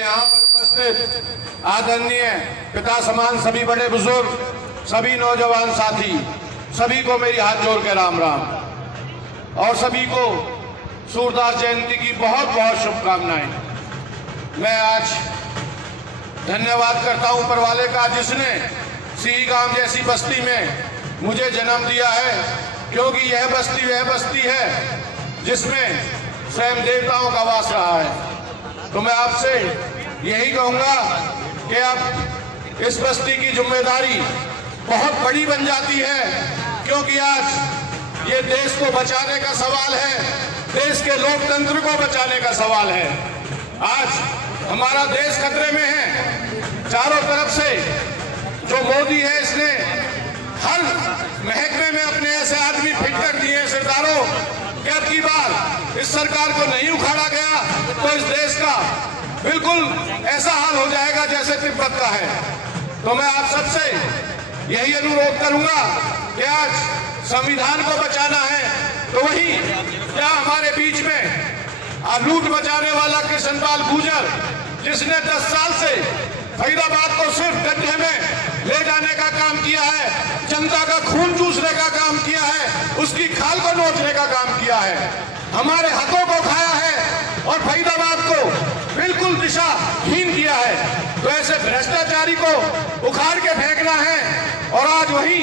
यहाँ पर उपस्थित आदरणीय पिता समान सभी बड़े बुजुर्ग, सभी नौजवान साथी, सभी को मेरी हाथ जोड़ के राम राम और सभी को सूरदास जयंती की बहुत बहुत शुभकामनाएं। मैं आज धन्यवाद करता हूं ऊपर वाले का, जिसने सिही गांव जैसी बस्ती में मुझे जन्म दिया है, क्योंकि यह बस्ती वह बस्ती है जिसमें स्वयं देवताओं का वास रहा है। तो मैं आपसे यही कहूंगा कि अब इस बस्ती की जिम्मेदारी बहुत बड़ी बन जाती है, क्योंकि आज ये देश को बचाने का सवाल है, देश के लोकतंत्र को बचाने का सवाल है। आज हमारा देश खतरे में है। चारों तरफ से जो मोदी है, इसने हर महकमे में अपने ऐसे आदमी फिट कर दिए सरदारों कि अब की बार इस सरकार को नहीं उखाड़ा गया तो इस देश का बिल्कुल ऐसा हाल हो जाएगा जैसे तिब्बत का है। तो मैं आप सबसे यही अनुरोध करूंगा कि आज संविधान को बचाना है, तो वही क्या हमारे बीच में लूट मचाने वाला कृष्णपाल गुर्जर, जिसने 10 साल से फरीदाबाद को सिर्फ गड्ढे में ले जाने का काम किया है, जनता का खून चूसने का काम किया है, उसकी खाल को नोचने का काम किया है, हमारे हकों को खाया है और फरीदाबाद को बिल्कुल दिशाहीन किया है। तो ऐसे भ्रष्टाचारी को उखाड़ के फेंकना है। और आज वही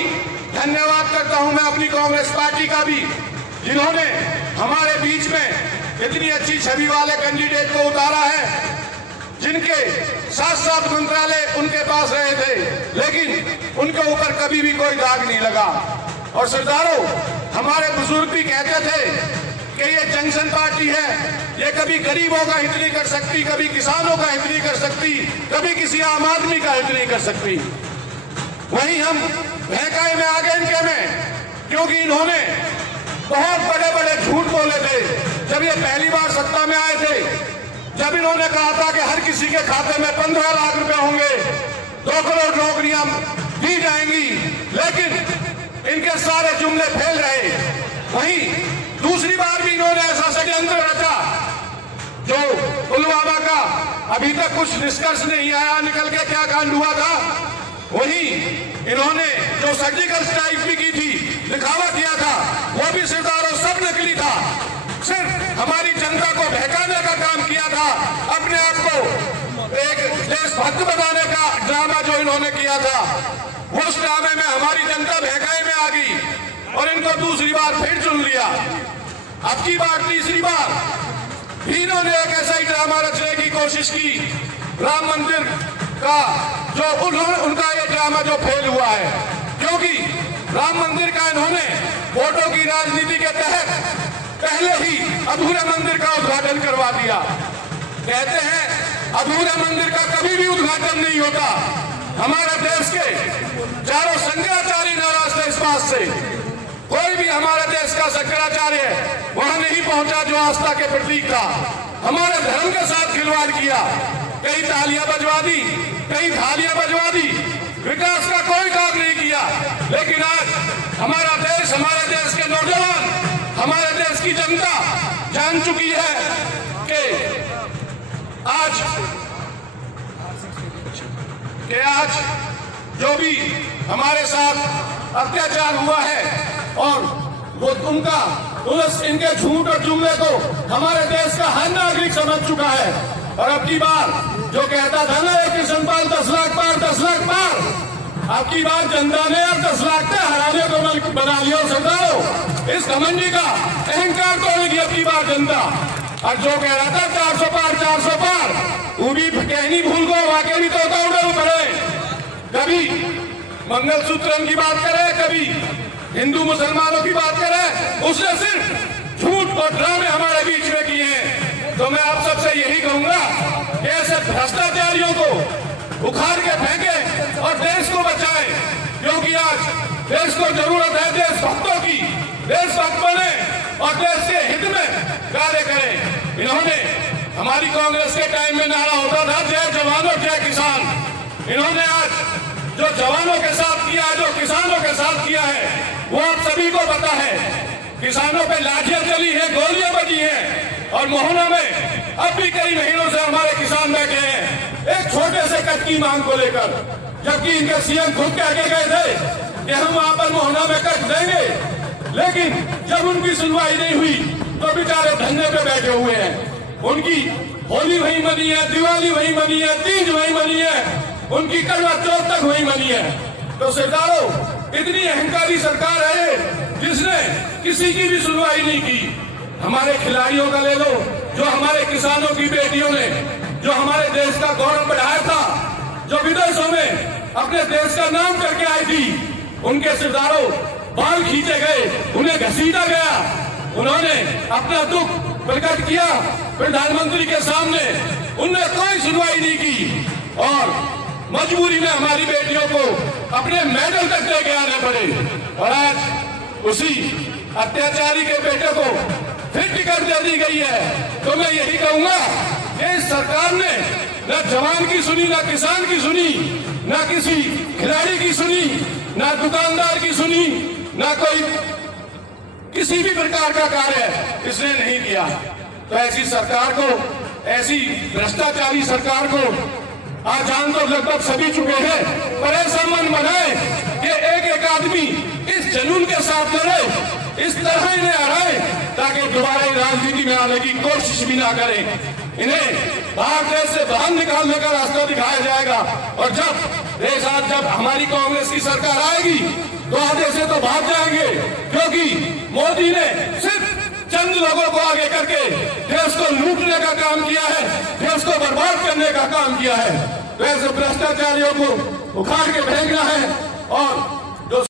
धन्यवाद करता हूं मैं अपनी कांग्रेस पार्टी का भी, जिन्होंने हमारे बीच में इतनी अच्छी छवि वाले कैंडिडेट को उतारा है, जिनके 7 मंत्रालय उनके पास रहे थे, लेकिन उनके ऊपर कभी भी कोई दाग नहीं लगा। और सरदारों, हमारे बुजुर्ग भी कहते थे कि ये जंक्शन पार्टी है, ये कभी गरीबों का हित नहीं कर सकती, कभी किसानों का हित नहीं कर सकती, कभी किसी आम आदमी का हित नहीं कर सकती। वहीं हम बहकाए में आ गए इनके में, क्योंकि इन्होंने बहुत बड़े बड़े झूठ बोले थे जब ये पहली बार सत्ता में आए थे। जब इन्होंने कहा था कि हर किसी के खाते में 15 लाख रुपए होंगे, 2 करोड़ नौकरियां दी जाएंगी, लेकिन इनके सारे जुमले फैल रहे। वहीं दूसरी बार भी इन्होंने ऐसा षड्यंत्र रचा जो पुलवामा का अभी तक कुछ निष्कर्ष नहीं आया, निकल के क्या कांड हुआ था। वहीं इन्होंने जो सर्जिकल स्ट्राइक भी की थी, दिखावा किया था, वो भी सरदारों सब नकली था। सिर्फ हमारी जनता को बहकाने का काम किया था, अपने आप को एक देशभक्त बनाने का ड्रामा जो इन्होंने किया था, उस ड्रामे में हमारी जनता बहकाई में आ गई और इनको दूसरी बार फिर चुन लिया। अब की बार तीसरी बार भी इन्होंने एक ऐसा ही ड्रामा रचने की कोशिश की। राम मंदिर का जो उनका ये ड्रामा जो फेल हुआ है, क्योंकि राम मंदिर का इन्होंने वोटों की राजनीति के तहत पहले ही अधूरे मंदिर का उद्घाटन करवा दिया। कहते हैं अधूरे मंदिर का कभी भी उद्घाटन नहीं होता। हमारे देश के चारों शंकराचार्य नाराज थे इस बात से। कोई भी हमारे देश का शंकराचार्य वहां नहीं पहुंचा जो आस्था के प्रतीक था। हमारे धर्म के साथ खिलवाड़ किया, कई तालियां बजवा दी, कई थालियां बजवा दी, विकास का कोई काम नहीं किया। लेकिन आज हमारा देश, हमारे देश के नौजवान, हमारे देश की जनता जान चुकी है कि आज जो भी हमारे साथ अत्याचार हुआ है और वो इनके झूठ और जुमले को हमारे देश का हर नागरिक समझ चुका है। और अब की बार जो कहता था ना कृष्णपाल 10 लाख पार, 10 लाख पार, अब की बार जनता ने 10 लाख से हराने को बना लिया। सरदारों, इस घमंडी का अहंकार तोड़ेगी अब की बार जनता। और जो कह रहा था 400 पार, 400 पार, वो भी कहनी भूल गो, वाकई भी तो उड़े पड़े। कभी मंगलसूत्र की बात करे, कभी हिंदू मुसलमानों की बात करे, उसने सिर्फ झूठ और ड्रामे हमारे बीच में किए हैं। तो मैं आप सबसे यही कहूंगा कि ऐसे भ्रष्टाचारियों को उखाड़ के फेंके और देश को बचाए, क्योंकि आज देश को जरूरत है देशभक्तों की। देशभक्त बने और देश के हित में कार्य करें। इन्होंने हमारी कांग्रेस के टाइम में नारा होता था जय जवानों जय किसान। इन्होंने आज जो जवानों के साथ किया, जो किसानों के साथ किया है, वो आप सभी को पता है। किसानों पे लाठियां चली है, गोलियां बजी हैं और मोहना में अब भी कई महीनों से हमारे किसान बैठे हैं। की मांग को लेकर, जबकि इनके सीएम खुद कह के गए थे कि हम वहां पर मोहना में कट देंगे, लेकिन जब उनकी सुनवाई नहीं हुई तो बेचारे धरने पे बैठे हुए हैं। उनकी होली वही मनी है, दिवाली वही मनी है, तीज वही मनी है, उनकी करवा चौथ तक वही मनी है। तो सरदारों, इतनी अहंकारी सरकार है जिसने किसी की भी सुनवाई नहीं की। हमारे खिलाड़ियों का ले लो, जो हमारे किसानों की बेटियों ने जो हमारे देश का गौरव बढ़ाया था, जो विदेशों में अपने देश का नाम करके आई थी, उनके सरदारों बाल खींचे गए, उन्हें घसीटा गया। उन्होंने अपना दुख प्रकट किया प्रधानमंत्री के सामने, उनने कोई सुनवाई नहीं की और मजबूरी में हमारी बेटियों को अपने मेडल तक लेके आने पड़े। और आज उसी अत्याचारी के बेटे को फिर टिकट दे दी गई है। तो मैं यही कहूंगा कि इस सरकार ने न जवान की सुनी, न किसान की सुनी, न किसी खिलाड़ी की सुनी, न दुकानदार की सुनी, न कोई किसी भी प्रकार का कार्य इसने नहीं किया। तो ऐसी सरकार को, ऐसी भ्रष्टाचारी सरकार को आज जान तो लगभग सभी चुके हैं, पर ऐसा मन बनाए कि एक एक आदमी इस जुनून के साथ लड़े, इस तरह इन्हें हराए ताकि दोबारा राजनीति में आने की कोशिश भी ना करें। इन्हें भारत देश से बाहर निकालने का रास्ता दिखाया जाएगा। और जब हमारी कांग्रेस की सरकार आएगी तो आधे से तो भाग जाएंगे, क्योंकि मोदी ने सिर्फ चंद लोगों को आगे करके देश को लूटने का काम किया है, देश को बर्बाद करने का काम किया है। तो ऐसे भ्रष्टाचारियों को उखाड़ के फेंकना है और